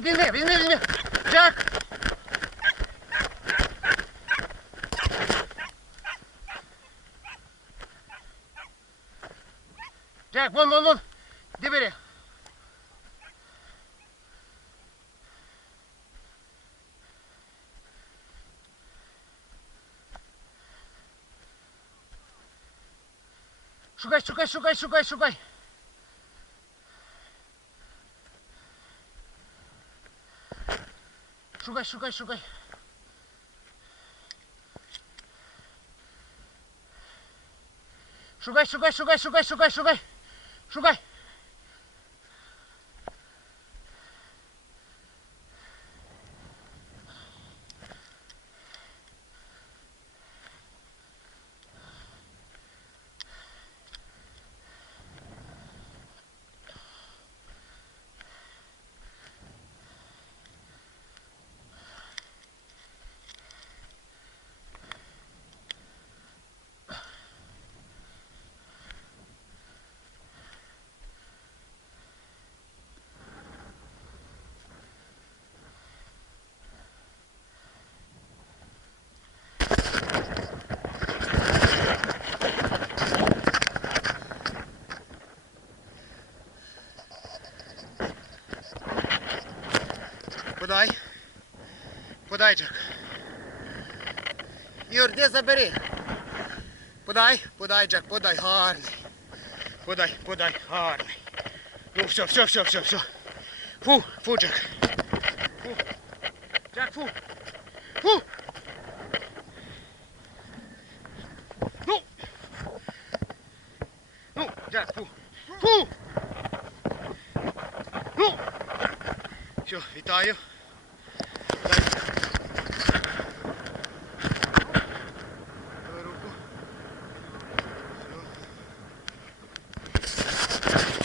Джек, візьми. Джек. Джек, вон. Іди бери. Шукай. Шукай. Шукай. Подай, Джек. Ігор, де забери? Подай, Джек, подай, гарний. Подай, гарний. Ну, все. Фу, Джек. Джек, фу. Ну, Джек, фу. Ну. Все, вітаю. Давай руку. Все.